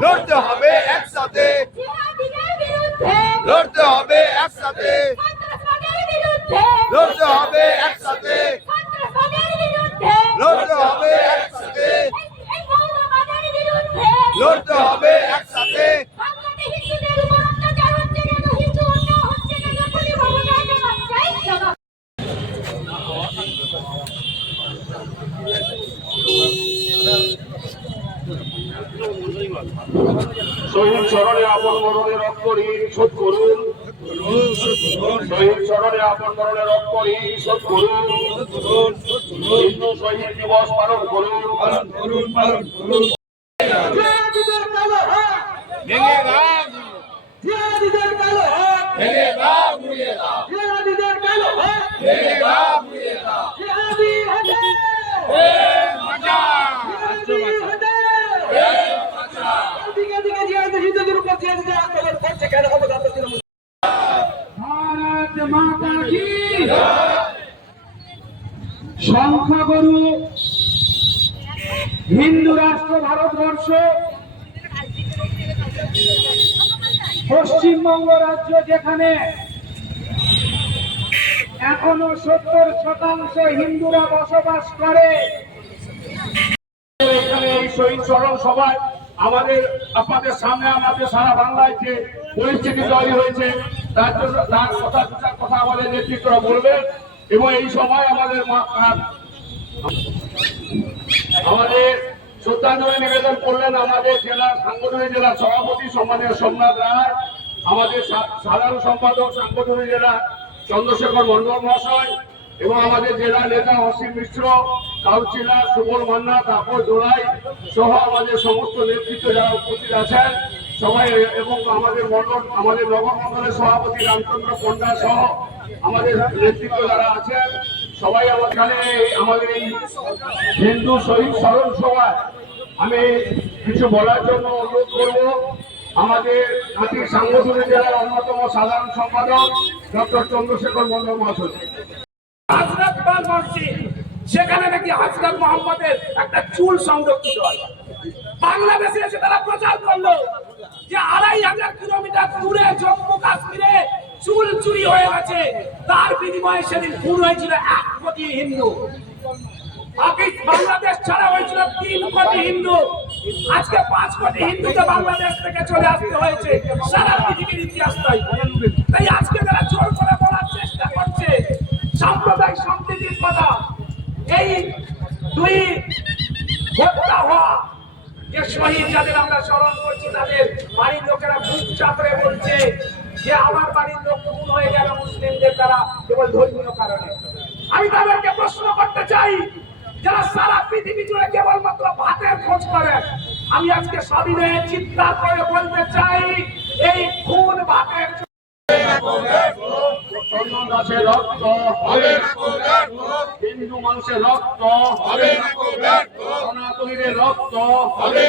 লড়তে হবে একসাথে। লড়তে হবে একসাথে। লড়তে হবে একসাথে। লড়তে হবে একসাথে। লড়তে হবে একসাথে বাংলাতে হিন্দুদের উপর অত্যাচার হচ্ছে কেন হিন্দু অন্য হচ্ছে কেন বলে ভগবানের জবাব চাই জবাব শহীদ স্মরণে আপন মরণে রক্ত ঋণ শোধ করুন। শহীদ স্মরণে আপন মরণে রক্ত ঋণ শোধ করুন। হিন্দু শহীদ দিবস পালন করুন। হাত ভেঙে দাও। ভেঙে দাও। সংখ্যাগুরু হিন্দু রাষ্ট্র ভারতবর্ষ, পশ্চিমবঙ্গ রাজ্য যেখানে এখনও সত্তর শতাংশ হিন্দুরা বসবাস করে, এখানে এই শহীদ স্মরণ সভায় আমাদের আপনাদের সামনে আমাদের সারা বাংলায় যে পরিস্থিতি তৈরি হয়েছে, তার জন্য তার কথা দু চার কথা আমাদের নেতৃত্বরা বলবেন এবং এই সময় আমাদের আমাদের শ্রদ্ধাঞ্জলি নিবেদন করলেন আমাদের জেলা সাংগঠনিক জেলা সভাপতি সম্মানীয় সোমনাথ রায়, আমাদের সাধারণ সম্পাদক সাংগঠনিক জেলা চন্দ্রশেখর মন্ডল মহাশয় এবং আমাদের জেলা নেতা অসীম মিশ্র কাউন্সিলর সুবল মান্না, তাপস দোলাই সহ আমাদের সমস্ত নেতৃত্ব যারা উপস্থিত আছেন, সবাই এবং আমাদের মন্ডল, আমাদের নগর মন্ডলের সভাপতি রামচন্দ্র পণ্ডা সহ আমাদের নেতৃত্ব যারা আছেন, সবাই আমার আমাদের এই হিন্দু শহীদ স্মরণ সভায় আমি কিছু বলার জন্য অনুরোধ করব। আমাদের জাতির সাংগঠনিক জেলার অন্যতম সাধারণ সম্পাদক ডক্টর চন্দ্রশেখর মন্ডল মহাশয় হাজরত পাল মসজিদ, সেখানে নাকি হাজরত মোহাম্মদের একটা চুল সংরক্ষিত বাংলাদেশে এসে তারা প্রচার করল যে আড়াই হাজার কিলোমিটার দূরে জম্মু কাশ্মীরে চুল চুরি হয়ে গেছে। তার বিনিময়ে সেদিন খুন হয়েছিল এক কোটি হিন্দু। বাংলাদেশ ছাড়া হয়েছিল তিন কোটি হিন্দু। আজকে পাঁচ কোটি হিন্দুকে বাংলাদেশ থেকে চলে আসতে হয়েছে। সারা পৃথিবীর ইতিহাস তাই। তাই আজকে যারা জোর করে বলার চেষ্টা করছে সাম্প্রদায়িক সম্প্রীতির কথা এই দুই ধর্মীয় কারণে। আমি তাদেরকে প্রশ্ন করতে চাই, যারা সারা পৃথিবী জুড়ে কেবলমাত্র ভাতের খোঁজ করেন আমি আজকে স্বাধীনে চিৎকার করে বলতে চাই, এই খুন ভাতের চন্দন দাসের রক্ত হবে হিন্দু মানুষের রক্ত হবে সনাতনীদের রক্ত হবে